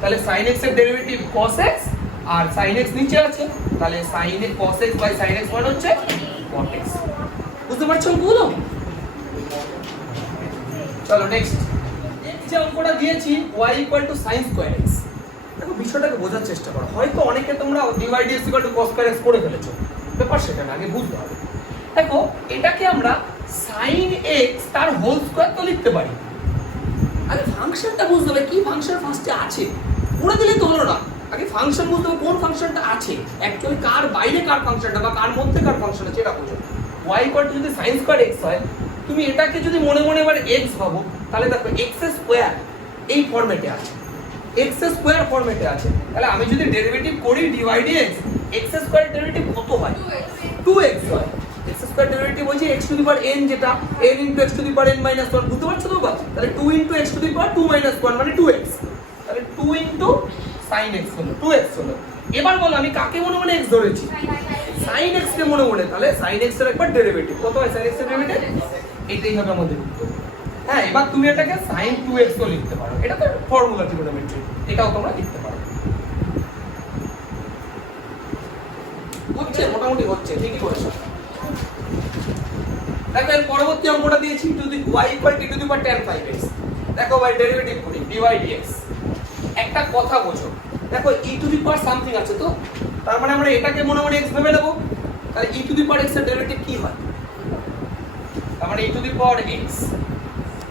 তাহলে sin x এর ডেরিভেটিভ cos x, আর sin x নিচে আছে, তাহলে sin x cos x by sin x মানে হচ্ছে cot x। বুঝতে পারছো বলো? চলো নেক্সট যে অঙ্কটা দিয়েছি y = sin square x। দেখো বিষয়টাকে বোঝার চেষ্টা করো, হয়তো অনেকে তোমরা dy dx = cos square x পড়ে ফেলেছো, ব্যাপার সেটা না, আগে বুঝতে হবে। দেখো এটাকে আমরা sin x তার হোল স্কয়ার তো লিখতে পারি, আগে ফাংশনটা বুঝতে হবে কি ফাংশন ফার্স্টে আছে, পড়ে দিলে তো হলো না, আগে ফাংশন বুঝতে হবে কোন ফাংশনটা আছে, অ্যাকচুয়ালি কার বাইরে কার ফাংশনটা বা কার মধ্যে কার ফাংশন আছে এটা বুঝো। y = যদি sin square x হয়, তুমি এটাকে যদি মনে মনে এবার x ভাবো, তাহলে দেখো x স্কয়ার এই ফরম্যাটে আছে, x স্কয়ার ফরম্যাটে আছে, তাহলে আমি যদি ডেরিভেটিভ করি dy dx, x square derivative কত হয় 2x হয়, x স্কয়ার ডেরিভেটিভ হচ্ছে x to the power n, যেটা n * x to the power n - 1, বুঝতে পারছো তো? তাহলে 2 * x টু দি পাওয়ার 2 - 1 মানে 2x, তাহলে 2 * sin x হলো 2x হলো। এবার বলো আমি কাকে মনে মনে x ধরেছি, sin x কে মনে মনে, তাহলে sin x এর একবার ডেরিভেটিভ কত হয়, sin x এর ডেরিভেটিভ এটাই হবে আমাদের উত্তর। হ্যাঁ এবার তুমি এটাকে sin 2x ও লিখতে পারো, এটা তো ফর্মুলা ট্রিগোনোমেট্রি, এটাও তোমরা লিখতে পারো। হচ্ছে মোটামুটি হচ্ছে, ঠিকই বলেছো। দেখো এর পরবর্তী অঙ্কটা দিয়েছি y = t⁵ tan 5x। দেখো ভাই ডেরিভেটিভ করি dy dx। একটা কথা বোঝো, দেখো e to the power something আছে তো, তার মানে আমরা এটাকে মনে মনে x ভেবে নেব। তাহলে e to the power x এর ডেরিভেটিভ কি হয়? তার মানে e to the power x,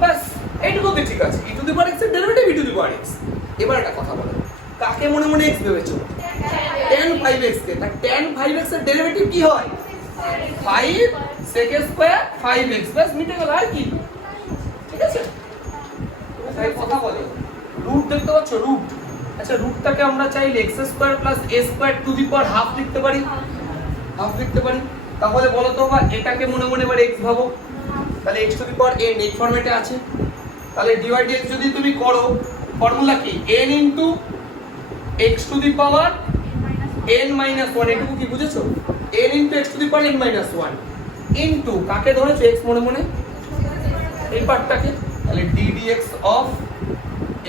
বাস এইটুকু কি ঠিক আছে, e to the power x এর derivative e to the power x। এবার একটা কথা বলো, কাকে মনে মনে x ভেবেছো? tan 5x কে। তাই tan 5x এর ডেরিভেটিভ কি হয়? 5 sec স্কয়ার 5x, বাস মিটে গেল, আর কি? ঠিক আছে, তাই কথা বলো, রুট দেখতে পাচ্ছ, রুট। আচ্ছা, রুটটাকে আমরা চাইলে x square plus a square to the power half লিখতে পারি, হাফ লিখতে পারি। তাহলে বলো তো বা এটাকে মনে মনে এবার x ভাবো, তাহলে x to the power a net ফরম্যাটে আছে। তাহলে dy dx যদি তুমি করো, ফর্মুলা কি? n into x to the power n minus 1, এটুকু কি বুঝেছো? n into x to the power n minus 1 into কাকে ধরেছো? x মনে মনে এই পার্টটাকে, তাহলে d dx of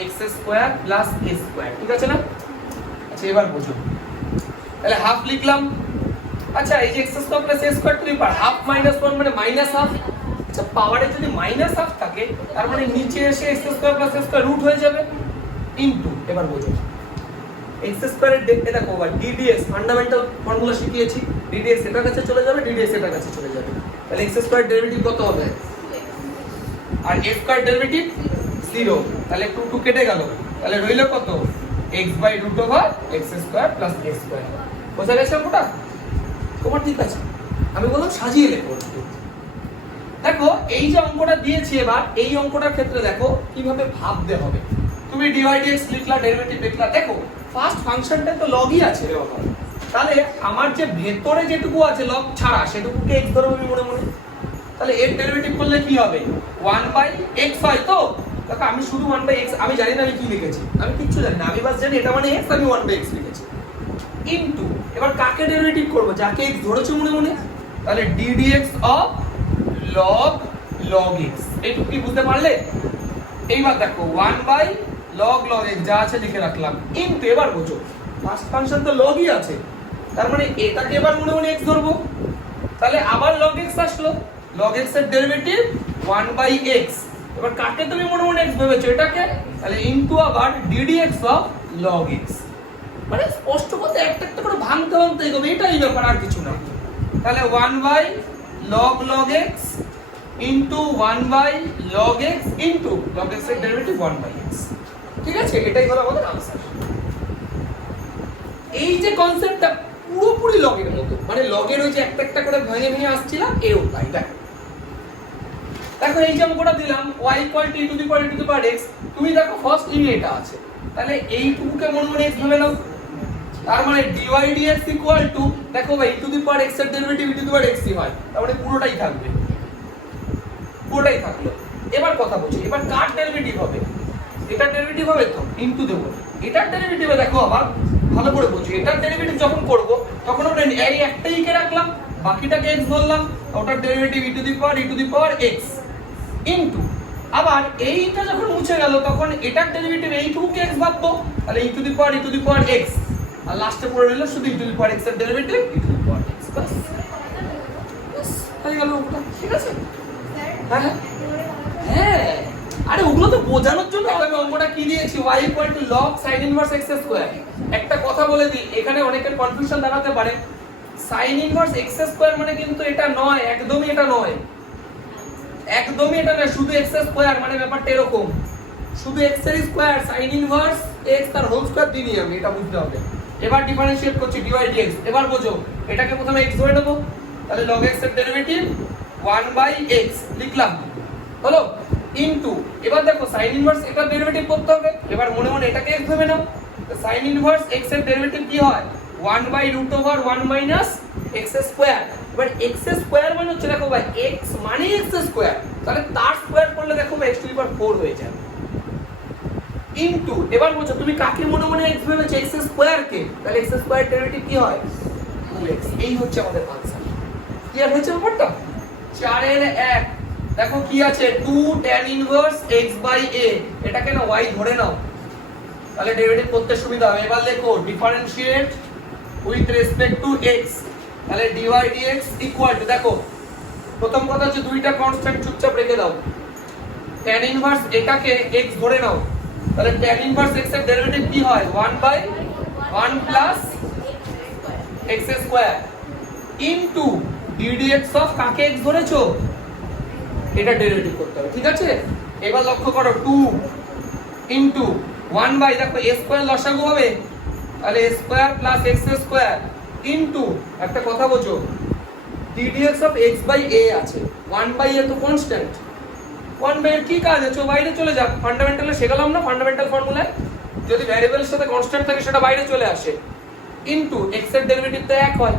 x square plus a square, ঠিক আছে না? আচ্ছা, এবার বুঝো, তাহলে হাফ লিখলাম। আচ্ছা, এই যে x square plus a square to the power half minus 1 মানে মাইনাস হাফ। আচ্ছা, পাওয়ারে যদি মাইনাস হাফ থাকে তার মানে নিচে এসে x square plus a square root হয়ে যাবে ইনটু, এবার বুঝো x স্কয়ারের দেখতে দেখো বা d dx ফান্ডামেন্টাল ফর্মুলা শিখিয়েছি, d dx এটার কাছে চলে যাবে, d dx এটার কাছে চলে যাবে। তাহলে x স্কয়ার ডেরিভেটিভ কত হবে? আর a স্কয়ার ডেরিভেটিভ 0, তাহলে 2 2 কেটে গেল, তাহলে রইল কত? x by root over x square plus a square. বোঝা গেছে অঙ্কটা? তোমার ঠিক আছে, আমি বললাম সাজিয়ে লেখো। দেখো এই যে অঙ্কটা দিয়েছি, এবার এই অঙ্কটার ক্ষেত্রে দেখো কিভাবে ভাবতে হবে। তুমি dy dx লিখলা, ডেরিভেটিভ লিখলা, দেখো ফার্স্ট ফাংশনটা তো লগই আছে রে বাবা, তাহলে আমার যে ভেতরে যেটুকু আছে লগ ছাড়া সেটুকুকে x ধরবো আমি মনে মনে। তাহলে এর ডেরিভেটিভ করলে কি হবে? 1/x হয় তো। দেখো আমি শুধু 1/x, আমি জানি না আমি কি লিখেছি, আমি কিচ্ছু জানি না, আমি বাস জানি এটা মানে x, আমি 1/x লিখেছি ইনটু এবার কাকে ডেরিভেটিভ করব? যাকে x ধরেছো মনে মনে, তাহলে d dx of log x, এইটুকু কি বুঝতে পারলে? এইবার দেখো 1/log x যা আছে লিখে রাখলাম ইনটু, এবার বুঝো ফার্স্ট ফাংশন তো লগই আছে, তার মানে এটাকে এবার মনে মনে x ধরবো, তাহলে আবার log x আসলো, log x এর ডেরিভেটিভ 1/x। এবার কাকে তুমি মনে মনে x ভেবেছো? এটাকে, তাহলে ইনটু আবার d dx of log x। মানে স্পষ্ট কথা একটা একটা করে ভাঙতে ভাঙতে এগোবে, এটাই ব্যাপার, আর কিছু না। তাহলে 1/log x into 1/log x into log x এর ডেরিভেটিভ 1/x, ঠিক আছে? এটাই হলো আমাদের आंसर। এই যে কনসেপ্টটা পুরোপুরি লগের মতো, মানে লগের ওই যে একটা একটা করে ভেঙে ভেঙে আসছিলাম, এও তাই। দেখো এই যে অঙ্কটা দিলাম y = e to the power x, তুমি দেখো ফার্স্ট লিমিট এটা আছে, তাহলে এইটুকুকে মনে মনে x ভেবে নাও। তার মানে dy dx ইকুয়াল টু, দেখো ভাই e to the power x এর derivative e to the power x ই হয়, তার মানে পুরোটাই থাকবে, পুরোটাই থাকলো। এবার কথা বলছি, এবার কার ডেরিভেটিভ হবে? এটার ডেরিভেটিভ হবে তো ইনটু দেব, এটার ডেরিভেটিভে দেখো আবার ভালো করে বুঝি, এটার ডেরিভেটিভ যখন করব তখন আমরা এই একটাই কে রাখলাম, বাকিটাকে x ধরলাম, ওটার derivative e to the power x into আবার এইটা যখন মুছে গেল তখন এটার ডেরিভেটিভ এইটুকুকে x ভাববো, তাহলে e to the power x, আর লাস্টে পড়ে রইল শুধু e to the power x এর derivative e to the power x, বাস হয়ে গেল ওটা, ঠিক আছে? হ্যাঁ হ্যাঁ, আরে ওগুলো তো বোঝানোর জন্য আমি অঙ্কটা কি দিয়েছি, y = log sin inverse x square. একটা কথা বলে দিই, এখানে অনেকের কনফিউশন দাঁড়াতে পারে, sin inverse x স্কয়ার মানে কিন্তু এটা নয়, একদমই এটা নয়, একদমই এটা নয়, শুধু x স্কয়ার মানে ব্যাপারটা এরকম, শুধু x এর স্কয়ার sin inverse x তার হোল স্কয়ার দিইনি আমি, এটা বুঝতে হবে। এবার ডিফারেন্সিয়েট করছি dy dx, এবার বোঝো এটাকে প্রথমে x ধরে নেব, তাহলে log x এর ডেরিভেটিভ 1/x লিখলাম, হলো ইনটু এবার দেখো sin ইনভার্স এটার ডেরিভেটিভ করতে হবে, এবার মনে মনে এটাকে x ধরে নাও, তো sin ইনভার্স x এর ডেরিভেটিভ কি হয়? 1/√1 - x স্কয়ার। এবার x স্কয়ার মানে হচ্ছে দেখো ভাই x মানে x স্কয়ার, তাহলে তার স্কয়ার করলে দেখো x টু দি পাওয়ার 4 হয়ে যাবে ইনটু এবার বলছো তুমি কাকে মনে মনে x ভেবেছো? x স্কয়ার কে, তাহলে x স্কয়ার ডেরিভেটিভ কি হয়? 2x। এই হচ্ছে আমাদের आंसर। ক্লিয়ার হচ্ছে ব্যাপারটা? 4 এর 1 দেখো কি আছে 2 tan ইনভার্স x/a, এটাকে না y ধরে নাও, তাহলে ডেরিভেটিভ করতে সুবিধা হবে। এবার লেখো differentiate with respect two x, তাহলে dy dx ইকুয়াল টু, দেখো প্রথম কথা হচ্ছে দুইটা কনস্ট্যান্ট চুপচাপ রেখে দাও, tan ইনভার্স এটাকে x ধরে নাও, তাহলে tan ইনভার্স x এর ডেরিভেটিভ কি হয়? 1/1 plus x square into ddx of কাকে x ধরেছো, এটা ডেরিভেটিভ করতে হবে, ঠিক আছে। এবার লক্ষ্য করো 2 ইনটু 1 বাই, দেখো a স্কয়ার লসাগু হবে, তাহলে a square plus x square into একটা কথা বোঝো ddx of x by a আছে, 1 বাই a তো কনস্ট্যান্ট, 1 বাই এর কি কাজ আছে, বাইরে চলে যাক, ফান্ডামেন্টালে শেখালাম না ফান্ডামেন্টাল ফর্মুলায়, যদি ভ্যারিয়েবলের সাথে কনস্ট্যান্ট থাকে সেটা বাইরে চলে আসে, ইনটু x এর ডেরিভেটিভ তো 1 হয়,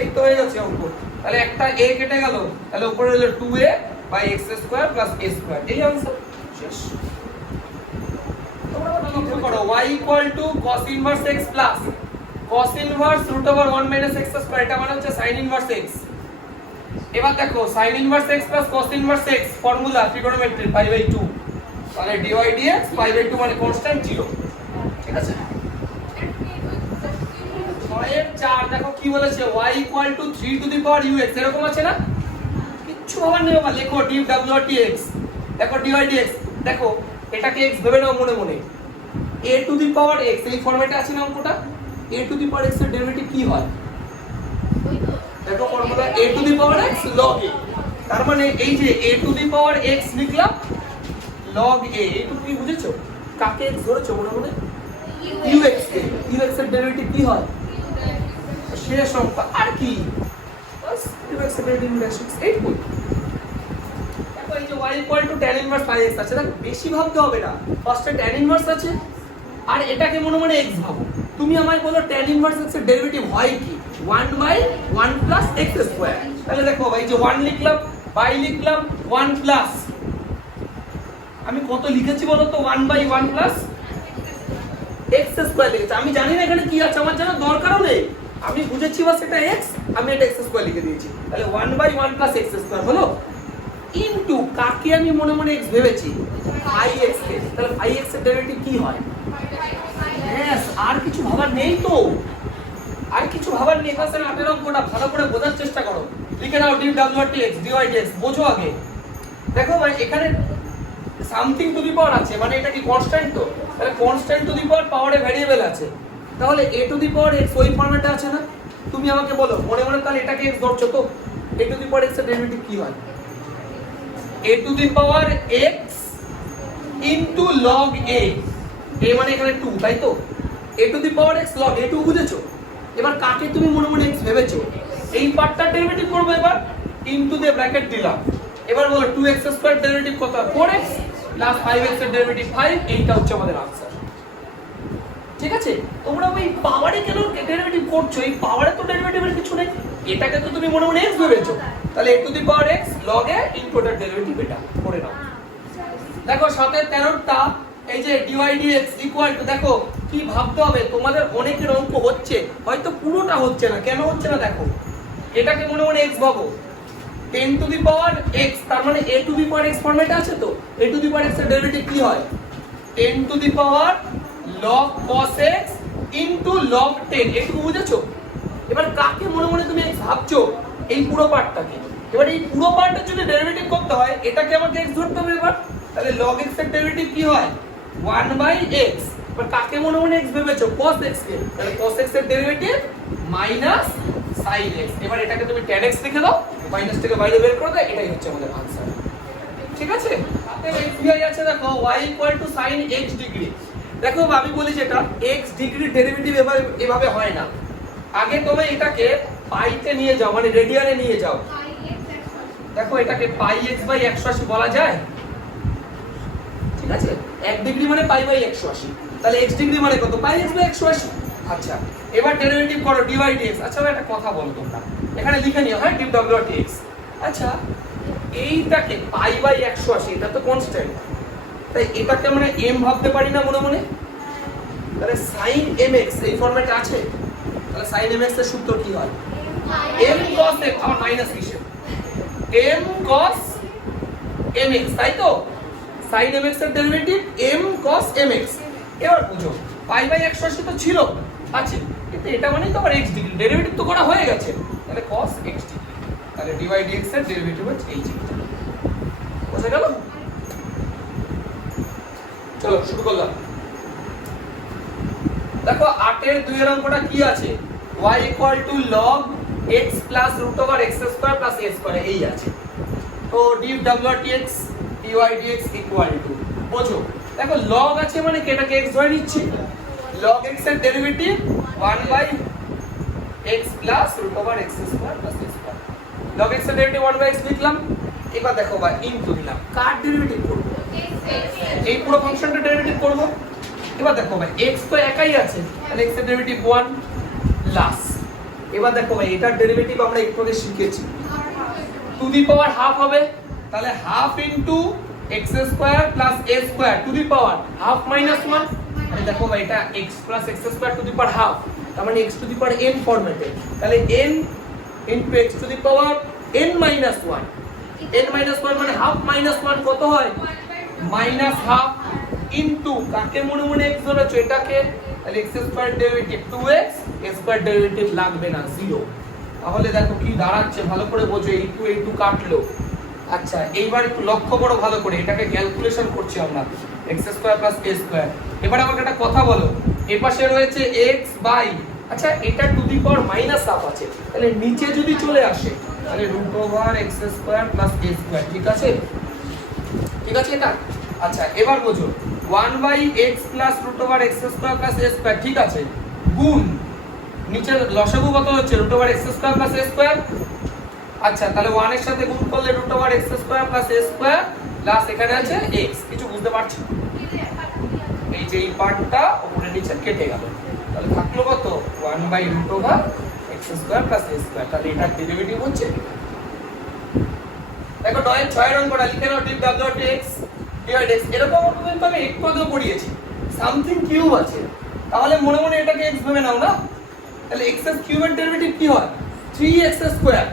এই তো হয়ে গেছে অঙ্ক। তাহলে একটা a কেটে গেল, তাহলে উপরে হলো 2a by x square plus a square, এই आंसर শেষ। তোমরা লক্ষ্য করো y equal to cos inverse x plus cos inverse root over 1 minus x square, এটা মানে হচ্ছে sin ইনভার্স x। এবার দেখো sin inverse x plus cos inverse x formula trigonometry pi by 2, তাহলে dy dx পাই বাই 2 মানে constant 0, ঠিক আছে। 6 দেখো কি বলেছে, y equal two 3 two the power ux, এরকম আছে না, কিচ্ছু ভাবার নেই বাবা, লেখো dw/dx, দেখো dy dx, দেখো এটাকে x ভেবে নাও মনে মনে, a to the power x, এই ফরম্যাটে আছে না অঙ্কটা, a to the power x এর ডেরিভেটিভ কি হয়, দেখো formula a to the power x log a, তার মানে এই যে a to the power x লিখলাম log a, এইটুকু কি বুঝেছো, কাকে x ধরেছো মনে মনে, ux কে, ux এর ডেরিভেটিভ কি হয়, শেষ অঙ্ক আর কি, বাস ux এর ডেরিভেটিভ লেখা 8 বই। দেখো এই যে y equal two tan inverse পাই x আছে, দেখো বেশি ভাবতে হবে না, ফার্স্টে tan ইনভার্স আছে আর এটাকে মনে মনে x ভাবো, তুমি আমায় বলো tan ইনভার্স x এর ডেরিভেটিভ হয় কি, 1 বাই 1 প্লাস x স্কয়ার, তাহলে দেখো ভাই যে 1 লিখলাম বাই লিখলাম 1 প্লাস, আমি কত লিখেছি বলো তো, 1 বাই 1 প্লাস x স্কয়ার লিখেছি, আমি জানি না এখানে কি আছে, আমার জানার দরকারও নেই, আমি বুঝেছি বাস এটা x, আমি এটা x স্কয়ার লিখে দিয়েছি, তাহলে 1 বাই 1 প্লাস x স্কয়ার হলো ইনটু কাকে আমি মনে মনে x ভেবেছি, i x কে, তাহলে i x এর ডেরিভেটিভ কি হয়, यस, আর কিছু ভাবার নেই তো, আর কিছু ভাবার নেই, ক্লাসে 8 এর অঙ্কটা ভালো করে বোঝার চেষ্টা করো, লিখে নাও dw/dx dy dx, বোঝো আগে। দেখো ভাই এখানে সামথিং টু দি পাওয়ার আছে, মানে এটা কি কনস্ট্যান্ট, তো তাহলে কনস্ট্যান্ট টু দি পাওয়ার পাওয়ারে ভেরিয়েবল আছে, তাহলে a to the power x ওই ফরম্যাটে আছে না, তুমি আমাকে বলো মনে মনে, তাহলে এটাকে x ধরছো তো, a to the power x এর ডেরিভেটিভ কি হয়, a to the power x into log a, a মানে এখানে 2 তাই তো, a to the power x log a, 2 বুঝেছো। এবার কাকে তুমি মনে মনে x ভেবেছো, এই পার্টটার ডেরিভেটিভ করব, এবার ইনটু দিয়ে ব্র্যাকেট দিলাম, এবার বলো 2x স্কয়ার ডেরিভেটিভ কত, 4x প্লাস 5x এর ডেরিভেটিভ 5, এইটা হচ্ছে আমাদের आंसर, ঠিক আছে। তোমরা ওই পাওয়ারে কেন ডেরিভেটিভ করছো, এই পাওয়ারে তো ডেরিভেটিভের কিছু নেই, এটাকে তো তুমি মনে মনে x ভেবেছো, তাহলে a to the power x log a into এর ডেরিভেটিভ এটা করে নাও। দেখো 7 এর 13টা এই যে dy dx ইকুয়াল টু, দেখো কি ভাবতে হবে, তোমাদের অনেকের অঙ্ক হচ্ছে হয়তো পুরোটা হচ্ছে না, কেন হচ্ছে না দেখো, এটাকে মনে মনে x ভাবো, 10 টু দি পাওয়ার x, তার মানে a to the power x ফরম্যাটে আছে তো, a to the power x এর ডেরিভেটিভ কি হয়, 10 two the power log cos x into log 10, একটু বুঝেছো। এবার কাকে মনে মনে তুমি x ভাবছো, এই পুরো পার্টটাকে, এবার এই পুরো পার্টের যদি ডেরিভেটিভ করতে হয় এটাকে আমাকে x ধরতে হবে, এবার তাহলে log x এর ডেরিভেটিভ কি হয়, 1 বাই x, এবার কাকে মনে মনে x ভেবেছো, cos x কে, তাহলে cos x এর ডেরিভেটিভ মাইনাস sin x, এবার এটাকে তুমি tan x লিখে দাও, মাইনাস থেকে বাইরে বের করে দাও, এটাই হচ্ছে আমাদের आंसर, ঠিক আছে। তাতে এফবিআই আছে, দেখো y equal two sin x degree, দেখো আমি বলি যেটা x ডিগ্রি ডেরিভেটিভ এভাবে হয় না, আগে তুমি এটাকে পাইতে নিয়ে যাও, মানে রেডিয়ানে নিয়ে যাও, দেখো এটাকে পাই x বাই 180 বলা যায়, ঠিক আছে, 1 ডিগ্রি মানে পাই বাই 180, তাহলে x ডিগ্রি মানে কত, পাই x বাই 180, আচ্ছা এবার ডেরিভেটিভ করো dy dx, আচ্ছা একটা কথা বলো তোমরা, এখানে লিখে নিও হ্যাঁ dw/dx, আচ্ছা এইটাকে পাই বাই 180, এটা তো কনস্ট্যান্ট, তাই এটাকে আমরা m ভাবতে পারি না মনে মনে, তাহলে sin mx এই ফরম্যাটে আছে, তাহলে sin mx এর সূত্র কি হয়, m cos x, আমার মাইনাস কিসে, m cos mx, তাই তো, sin mx এর ডেরিভেটিভ m cos mx, এবার বুঝো পাই বাই 180 তো ছিল আছে, কিন্তু এটা মানে তো আবার x ডিগ্রি, ডেরিভেটিভ তো করা হয়ে গেছে, তাহলে cos x ডিগ্রি, তাহলে dy dx এর ডেরিভেটিভ হচ্ছে এই জিনিসটা, বুঝা গেল। চলো শুরু করলাম। দেখো 8 এর 2 এর অঙ্কটা কি আছে, y equal to log x plus root over x square plus a square এই আছে। তো dw dx dy dx equal to বোঝো দেখো log আছে মানে কি এটাকে x ধরে নিচ্ছি, log x এর derivative 1 by x plus root over x square plus a square, log x এর ডেরিভেটিভ 1 by x লিখলাম। এবার দেখো ভাই ইনটু দিলাম, কার ডেরিভেটিভ করব, এই পুরো ফাংশনটার ডেরিভেটিভ করব। এবার দেখো ভাই x তো একাই আছে তাহলে x এর ডেরিভেটিভ 1 প্লাস, এবার দেখো ভাই এটার ডেরিভেটিভ আমরা একটু আগে শিখেছি টু দি পাওয়ার হাফ হবে, তাহলে half into x square plus a square to the power half minus 1, তাহলে দেখো ভাই এটা x plus x square to the power half, তার মানে x to the power n ফরম্যাটে, তাহলে n into x to the power n minus 1, n minus 1 মানে half minus 1 কত হয় মাইনাস হাফ ইনটু কাকে মনে মনে x ধরেছো এটাকে, তাহলে x square derivative 2x, a square derivative লাগবে না 0, তাহলে দেখো কি দাঁড়াচ্ছে ভালো করে বোঝো, এই টু কাটলো। আচ্ছা এইবার একটু লক্ষ্য করো ভালো করে, এটাকে ক্যালকুলেশন করছি আমরা x square plus a square. এবার আমাকে একটা কথা বলো, এই পাশে রয়েছে x বাই, আচ্ছা এটা to the power minus half আছে, তাহলে নিচে যদি চলে আসে তাহলে root over x square plus a square, ঠিক আছে ঠিক আছে এটা। আচ্ছা এবার বোঝো 1 by x plus root over x square plus a square, ঠিক আছে, গুণ নিচে লসাগু কত হচ্ছে root over x square plus a square. আচ্ছা তাহলে 1 এর সাথে গুণ করলে root over x square plus a square plus এখানে আছে x, কিছু বুঝতে পারছো, এই যে এই পার্টটা উপরে নিচে কেটে গেল, তাহলে থাকলো কত 1 by root over x square plus a square, তাহলে এটার ডেরিভেটিভ হচ্ছে দেখো 9 এর 6 এর অঙ্কটা লিখে নাও dw dx dy dx, এরকম কিন্তু আমি একটু আগে পড়িয়েছি, সামথিং কিউব আছে তাহলে মনে মনে এটাকে x ভেবে নাও না, তাহলে x এর কিউবের ডেরিভেটিভ কি হয় 3x স্কয়ার,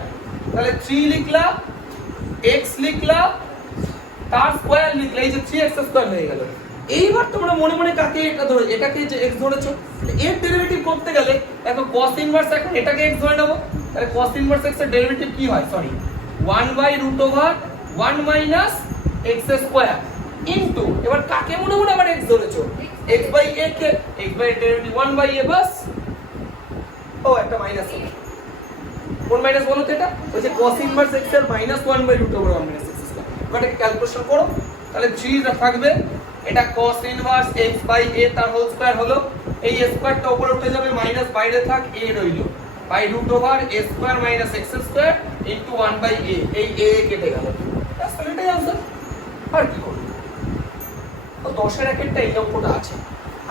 তাহলে 3 লিখলা x লিখলা তার স্কয়ার লিখলে এই যে 3x স্কয়ার হয়ে গেল। এইবার তোমরা মনে মনে কাকে এটা ধরে, এটাকে যে x ধরেছো, এর ডেরিভেটিভ করতে গেলে দেখো cos ইনভার্স, এখন এটাকে x ধরে নেব, তাহলে cos ইনভার্স x এর ডেরিভেটিভ কি হয় sorry 1 by root over 1 minus x square into, এবার কাকে মনে মনে আবার x ধরেছো x বাই a কে, x by derivative 1 by a বাস, ও একটা মাইনাস হবে, কোন মাইনাস বলো তো এটা, ওই যে cos ইনভার্স x এর minus 1 by root over 1 minus x square, এবারে ক্যালকুলেশন করো, তাহলে 3 টা থাকবে, এটা cos inverse x by a তার হোল স্কয়ার হলো, এই স্কয়ারটা উপরে উঠে যাবে মাইনাস বাইরে থাক a রইলো by root over a square minus x square into 1 by a, এই a কেটে গেল, আসলে এটাই आंसर। আর কি করব, তো 10 এর একটা এই অঙ্কটা আছে,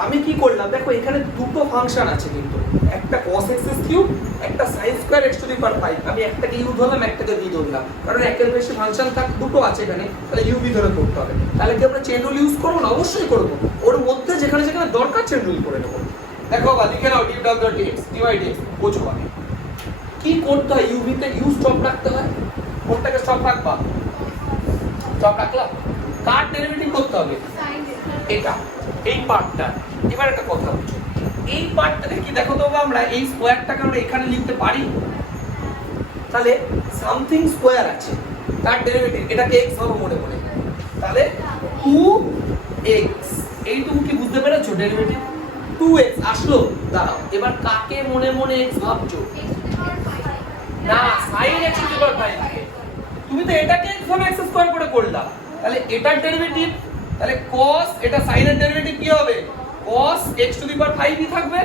আমি কি করলাম দেখো এখানে দুটো ফাংশন আছে কিন্তু, একটা cos x কিউব একটা sin square x to the power 5, আমি একটাকে u ধরলাম একটাকে v ধরলাম, কারণ একের বেশি ফাংশন থাক দুটো আছে এখানে, তাহলে u v ধরে করতে হবে, তাহলে কি আমরা চেন রুল ইউজ করব না, অবশ্যই করব, ওর মধ্যে যেখানে যেখানে দরকার চেন রুল করে নেব। দেখো বাবা লিখে নাও dw dx dy dx, বোঝো আমি কি করতে হয়, u v তে u স্টপ রাখতে হয়, কোনটাকে স্টপ রাখবা স্টপ রাখলাম, কার ডেরিভেটিভ করতে হবে এটা, এই পার্টটা। এবার একটা কথা বলছি, এই পার্টটাকে কি দেখো তো আমরা এই স্কয়ারটাকে আমরা এখানে লিখতে পারি, তাহলে সামথিং স্কয়ার আছে তার ডেরিভেটিভ, এটাকে x ভাবো মনে মনে, তাহলে 2x, এইটুকু কি বুঝতে পেরেছো ডেরিভেটিভ 2x আসলো, দাঁড়াও এবার কাকে মনে মনে x ভাবছো, না sin x to the power 5, তুমি তো এটাকে x ভাবে x স্কয়ার করে করলা, তাহলে এটার ডেরিভেটিভ, তাহলে cos এটা sin এর ডেরিভেটিভ কি হবে cos x to the power 5 ই থাকবে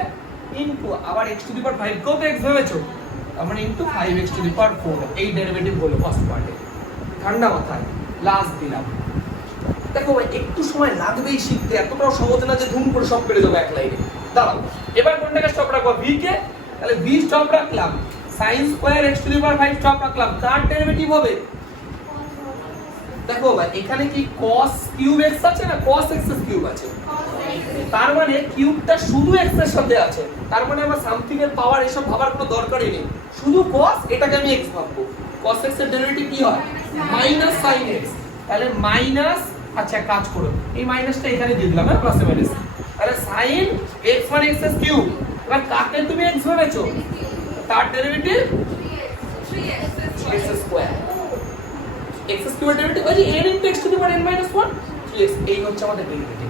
ইনটু আবার x টু দি পাওয়ার 5 কেও তো x ভেবেছো, তার মানে ইনটু 5x টু দি পাওয়ার 4, এই ডেরিভেটিভ হলো ফার্স্ট পার্টে, ঠান্ডা মাথায় লাস্ট দিলাম। দেখো ভাই একটু সময় লাগবেই শিখতে, এতটাও সহজ না যে ধুম করে সব পেরে যাবো এক লাইনে, দাঁড়াও এবার কোনটাকে স্টপ রাখবো v কে, তাহলে v স্টপ রাখলাম, sin square x to the power 5 stop রাখলাম, কার ডেরিভেটিভ হবে দেখো ভাই এখানে কি cos কিউব x আছে না cos x কিউব আছে, তার মানে কিউবটা শুধু x এর সাথে আছে, তার মানে আমার সামথিং এর পাওয়ার এসব ভাবার কোনো দরকারই নেই, শুধু cos এটাকে আমি x ভাববো, cos x এর ডেরিভেটিভ কি হয় মাইনাস sin x, তাহলে মাইনাস, আচ্ছা কাজ করো এই মাইনাসটা এখানে দিয়ে দিলাম, হ্যাঁ প্লাসে মাইনাস, তাহলে sin x মানে x কিউব, এবার কাকে তুমি x ভেবেছো তার derivative 3x square, x square derivative ওই যে n * x⁻n - 1 3x, এই হচ্ছে আমাদের ডেরিভেটিভ।